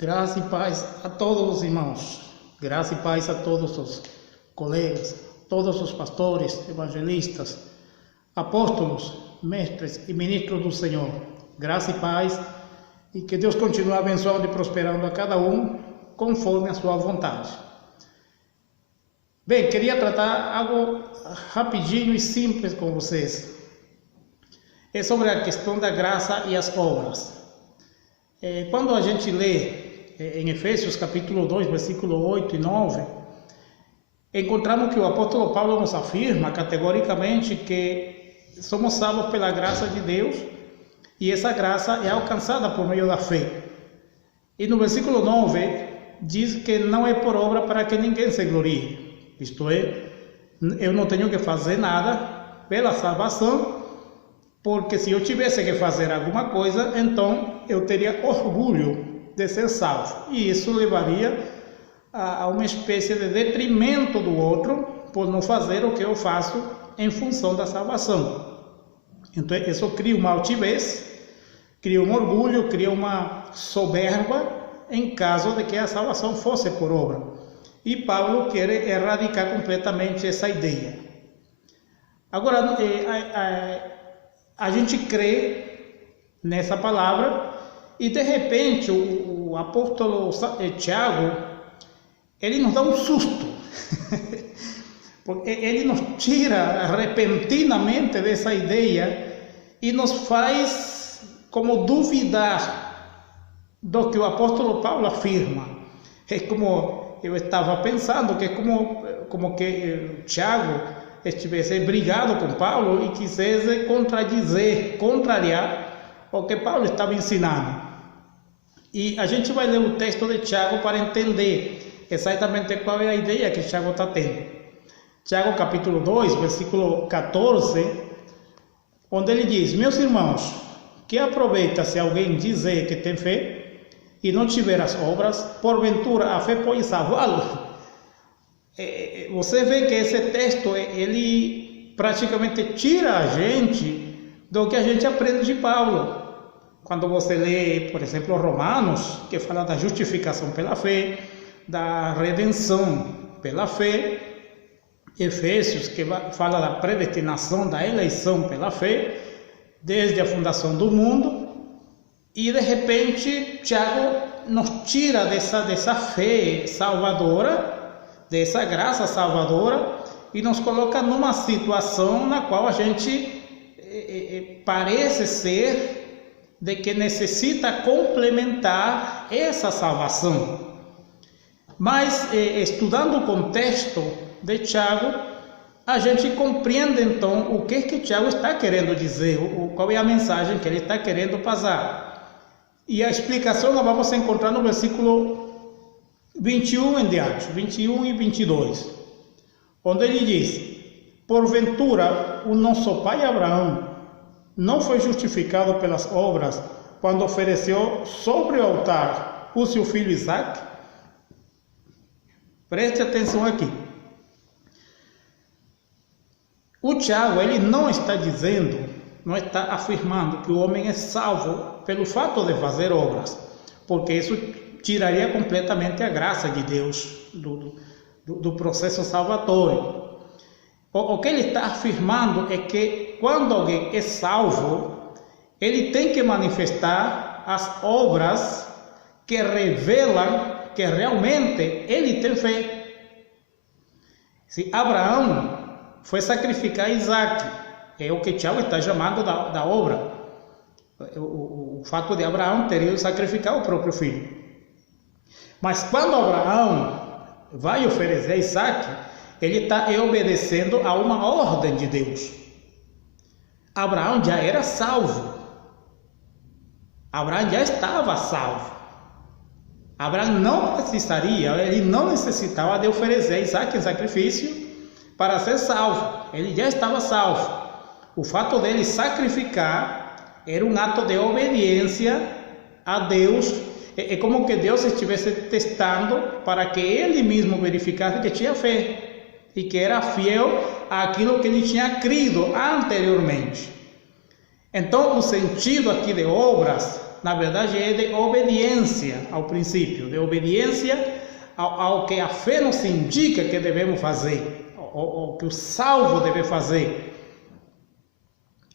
Graça e paz a todos os irmãos, graça e paz a todos os colegas, todos os pastores, evangelistas, apóstolos, mestres e ministros do Senhor. Graça e paz e que Deus continue abençoando e prosperando a cada um conforme a sua vontade. Bem, queria tratar algo rapidinho e simples com vocês. É sobre a questão da graça e as obras. Quando a gente lê em Efésios capítulo 2, versículo 8 e 9, encontramos que o apóstolo Paulo nos afirma categoricamente que somos salvos pela graça de Deus e essa graça é alcançada por meio da fé. E no versículo 9 diz que não é por obra para que ninguém se glorie, isto é, eu não tenho que fazer nada pela salvação, porque se eu tivesse que fazer alguma coisa, então eu teria orgulho de ser salvo. E isso levaria a uma espécie de detrimento do outro por não fazer o que eu faço em função da salvação. Então isso cria uma altivez, cria um orgulho, cria uma soberba em caso de que a salvação fosse por obra. E Paulo quer erradicar completamente essa ideia. Agora, a gente crê nessa palavra e de repente o apóstolo Tiago, ele nos dá um susto, porque ele nos tira repentinamente dessa ideia e nos faz como duvidar do que o apóstolo Paulo afirma. É como eu estava pensando, que é como que Tiago estivesse brigado com Paulo e quisesse contrariar o que Paulo estava ensinando. E a gente vai ler o texto de Tiago para entender exatamente qual é a ideia que Tiago está tendo. Tiago capítulo 2, versículo 14, onde ele diz: meus irmãos, que aproveita se alguém dizer que tem fé e não tiver as obras, porventura a fé pode salvá-lo? Você vê que esse texto, ele praticamente tira a gente do que a gente aprende de Paulo. Quando você lê, por exemplo, Romanos, que fala da justificação pela fé, da redenção pela fé, Efésios, que fala da predestinação, da eleição pela fé, desde a fundação do mundo, e de repente Tiago nos tira dessa fé salvadora, dessa graça salvadora, e nos coloca numa situação na qual a gente parece ser de que necessita complementar essa salvação. Mas estudando o contexto de Tiago, a gente compreende então o que Tiago está querendo dizer, qual é a mensagem que ele está querendo passar. E a explicação nós vamos encontrar no versículo 21 em diante, 21 e 22, onde ele diz: porventura o nosso pai Abraão não foi justificado pelas obras quando ofereceu sobre o altar o seu filho Isaque? Preste atenção aqui. O Tiago, ele não está dizendo, não está afirmando que o homem é salvo pelo fato de fazer obras, porque isso tiraria completamente a graça de Deus do processo salvatório. O que ele está afirmando é que quando alguém é salvo, ele tem que manifestar as obras que revelam que realmente ele tem fé. Se Abraão foi sacrificar Isaque, é o que Tiago está chamando da obra, o fato de Abraão ter ido sacrificar o próprio filho. Mas quando Abraão vai oferecer Isaque, ele está obedecendo a uma ordem de Deus. Abraão já era salvo. Abraão já estava salvo. Abraão ele não necessitava de oferecer Isaque em sacrifício para ser salvo. Ele já estava salvo. O fato dele sacrificar era um ato de obediência a Deus. É como que Deus estivesse testando para que ele mesmo verificasse que tinha fé e que era fiel àquilo que ele tinha crido anteriormente. Então, o sentido aqui de obras na verdade, é de obediência ao princípio, de obediência ao que a fé nos indica que devemos fazer, o que o salvo deve fazer.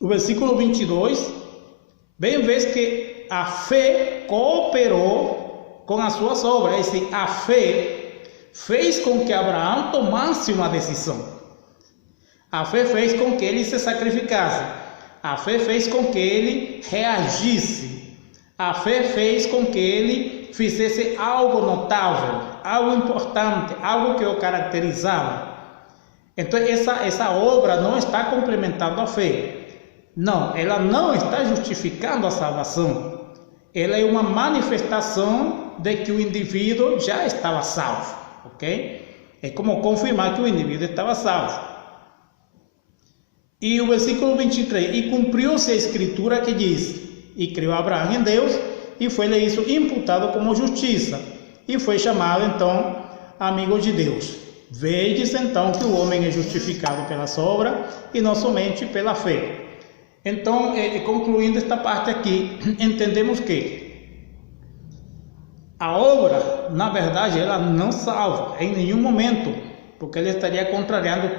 O versículo 22, bem vês que a fé cooperou com as suas obras, é dizer, a fé fez com que Abraão tomasse uma decisão. A fé fez com que ele se sacrificasse. A fé fez com que ele reagisse. A fé fez com que ele fizesse algo notável, algo importante, algo que o caracterizava. Então essa obra não está complementando a fé. Não, ela não está justificando a salvação. Ela é uma manifestação de que o indivíduo já estava salvo, ok? É como confirmar que o indivíduo estava salvo. E o versículo 23, e cumpriu-se a escritura que diz, e creu Abraão em Deus, e foi-lhe isso imputado como justiça, e foi chamado então amigo de Deus. Vedes então que o homem é justificado pela obras e não somente pela fé. Então, concluindo esta parte aqui, entendemos que a obra, na verdade, ela não salva em nenhum momento, porque ele estaria contrariando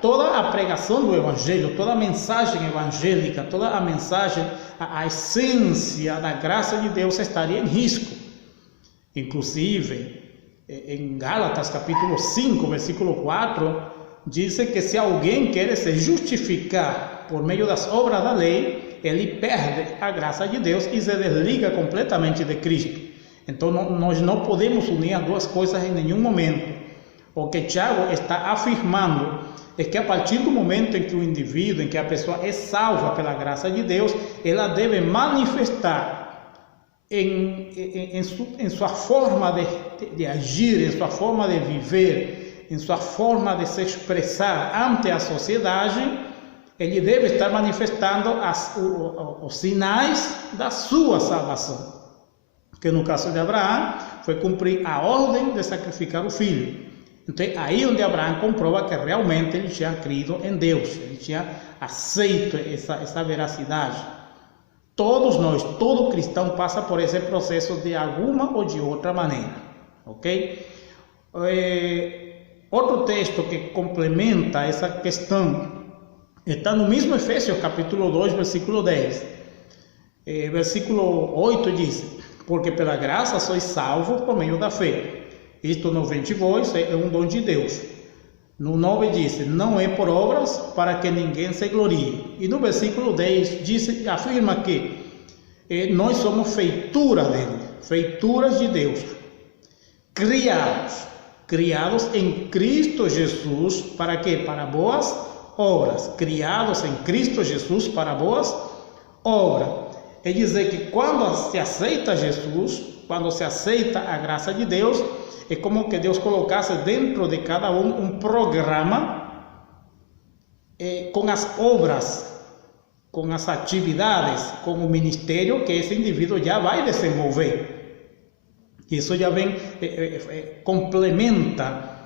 toda a pregação do Evangelho, toda a mensagem evangélica, toda a mensagem, a essência da graça de Deus estaria em risco. Inclusive, em Gálatas capítulo 5, versículo 4, diz que se alguém quer se justificar por meio das obras da lei, ele perde a graça de Deus e se desliga completamente de Cristo. Então nós não podemos unir as duas coisas em nenhum momento. O que Tiago está afirmando é que a partir do momento em que o indivíduo, em que a pessoa é salva pela graça de Deus, ela deve manifestar em sua forma de agir, em sua forma de viver, em sua forma de se expressar ante a sociedade, ele deve estar manifestando os sinais da sua salvação. Que no caso de Abraão foi cumprir a ordem de sacrificar o filho. Então aí onde Abraão comprova que realmente ele tinha crido em Deus, ele tinha aceito essa veracidade. Todos nós, todo cristão passa por esse processo de alguma ou de outra maneira, ok? Outro texto que complementa essa questão está no mesmo Efésios capítulo 2, versículo 10. Versículo 8 diz, porque pela graça sois salvos por meio da fé. Isto não vem de vós, é um dom de Deus. No 9 diz, não é por obras para que ninguém se glorie. E no versículo 10 diz, afirma que nós somos feitura dele, feituras de Deus, criados em Cristo Jesus, para quê? Para boas obras, criados em Cristo Jesus para boas obras. É dizer que quando se aceita Jesus, quando se aceita a graça de Deus, é como que Deus colocasse dentro de cada um programa com as obras, com as atividades, com o ministério que esse indivíduo já vai desenvolver. Isso já vem, complementa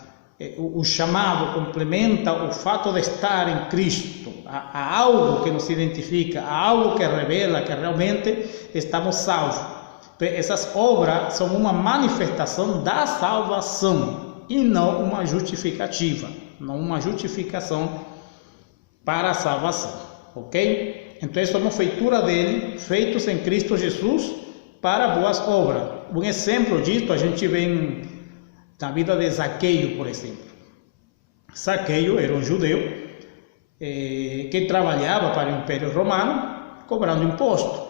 o chamado, complementa o fato de estar em Cristo. Há algo que nos identifica, há algo que revela que realmente estamos salvos. Essas obras são uma manifestação da salvação e não uma justificativa, não uma justificação para a salvação, ok? Então somos feitura dele, feitos em Cristo Jesus para boas obras. Um exemplo disso a gente vê na vida de Zaqueu, por exemplo. Zaqueu era um judeu que trabalhava para o Império Romano cobrando imposto.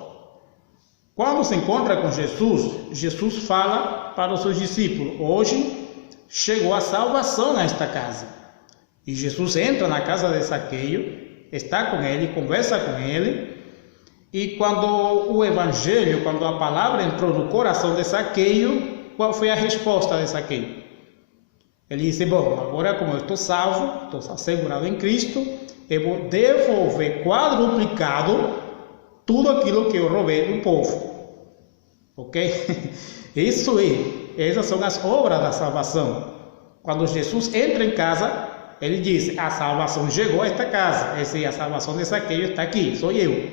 Quando se encontra com Jesus, Jesus fala para os seus discípulos, hoje chegou a salvação nesta casa. E Jesus entra na casa de Zaqueu, está com ele, conversa com ele, e quando o evangelho, quando a palavra entrou no coração de Zaqueu, qual foi a resposta de Zaqueu? Ele disse, bom, agora como eu estou salvo, estou assegurado em Cristo, eu vou devolver quadruplicado tudo aquilo que eu roubei do povo, ok? Essas são as obras da salvação. Quando Jesus entra em casa, ele diz, a salvação chegou a esta casa, a salvação de Zaqueu está aqui, sou eu.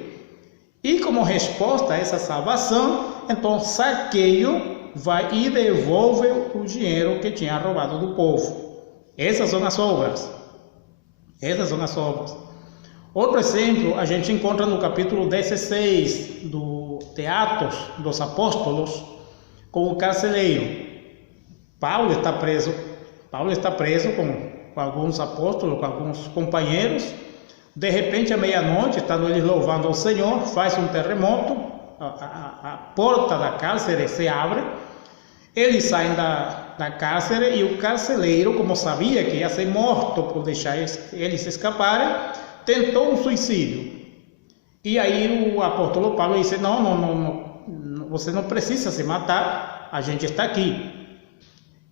E como resposta a essa salvação, então Zaqueu vai e devolve o dinheiro que tinha roubado do povo. Essas são as obras. Essas são as obras. Outro exemplo a gente encontra no capítulo 16 de Atos dos Apóstolos, com o carcereiro. Paulo está preso com alguns apóstolos, com alguns companheiros. De repente, à meia-noite, estando eles louvando ao Senhor, faz um terremoto, a porta da cárcere se abre, eles saem da cárcere e o carcereiro, como sabia que ia ser morto por deixar eles escaparem, tentou um suicídio. E aí o apóstolo Paulo disse: não, você não precisa se matar, a gente está aqui.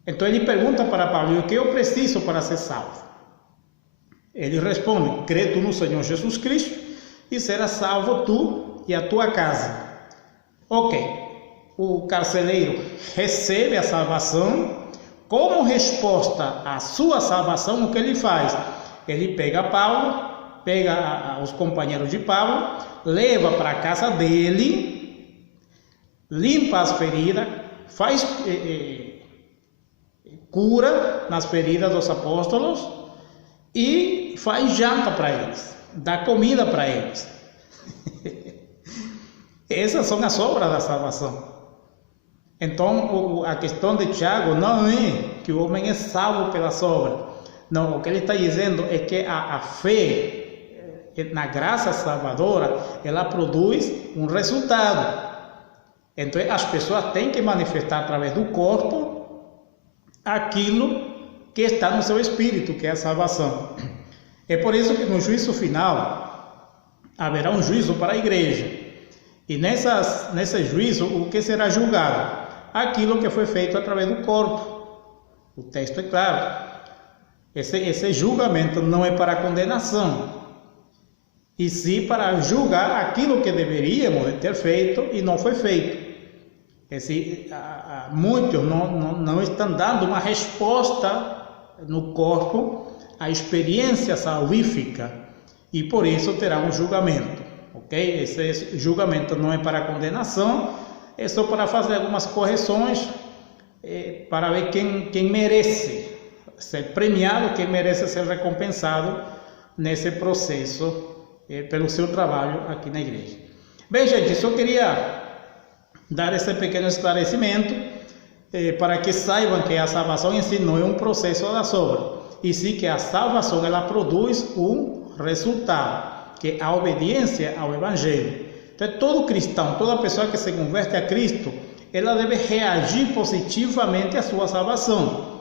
Então ele pergunta para Paulo: o que eu preciso para ser salvo? Ele responde: crê tu no Senhor Jesus Cristo e serás salvo tu e a tua casa. Ok, o carcereiro recebe a salvação. Como resposta à sua salvação, o que ele faz? Ele pega Paulo, pega os companheiros de Paulo, leva para a casa dele, limpa as feridas, faz cura nas feridas dos apóstolos e faz janta para eles, dá comida para eles. Essas são as obras da salvação. Então, a questão de Tiago não é que o homem é salvo pelas obras. Não, o que ele está dizendo é que a fé na graça salvadora, ela produz um resultado. Então, as pessoas têm que manifestar através do corpo aquilo que está no seu espírito, que é a salvação. É por isso que no juízo final haverá um juízo para a igreja. E nesse juízo, o que será julgado? Aquilo que foi feito através do corpo. O texto é claro. Esse julgamento não é para condenação, e sim para julgar aquilo que deveríamos ter feito e não foi feito. Muitos não estão dando uma resposta no corpo à experiência salvífica, e por isso terá um julgamento. Ok? Esse julgamento não é para condenação, é só para fazer algumas correções, para ver quem merece ser premiado, quem merece ser recompensado nesse processo, pelo seu trabalho aqui na igreja. Bem, gente, só queria dar esse pequeno esclarecimento, para que saibam que a salvação em si não é um processo das obras, e sim que a salvação ela produz um resultado, que é a obediência ao Evangelho. Então, todo cristão, toda pessoa que se converte a Cristo, ela deve reagir positivamente à sua salvação.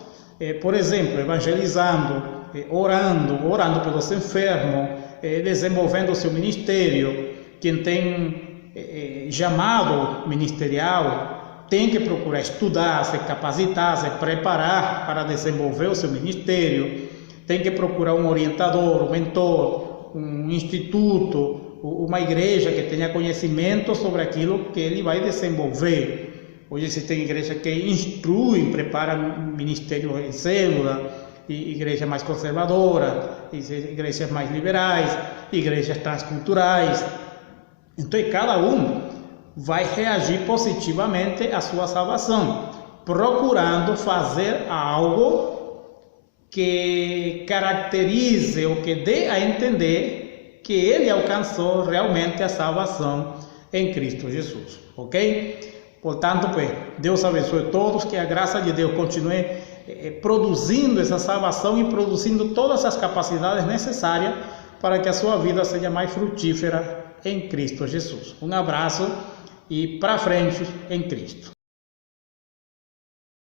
Por exemplo, evangelizando, orando pelos enfermos, desenvolvendo o seu ministério. Quem tem chamado ministerial tem que procurar estudar, se capacitar, se preparar para desenvolver o seu ministério. Tem que procurar um orientador, um mentor, um instituto, uma igreja que tenha conhecimento sobre aquilo que ele vai desenvolver. Hoje existem igrejas que instruem, preparam ministério em célula, igreja mais conservadora, igrejas mais liberais, igrejas transculturais. Então, cada um vai reagir positivamente à sua salvação, procurando fazer algo que caracterize ou que dê a entender que ele alcançou realmente a salvação em Cristo Jesus, ok? Portanto, Deus abençoe todos, que a graça de Deus continue produzindo essa salvação e produzindo todas as capacidades necessárias para que a sua vida seja mais frutífera em Cristo Jesus. Um abraço e para frente em Cristo.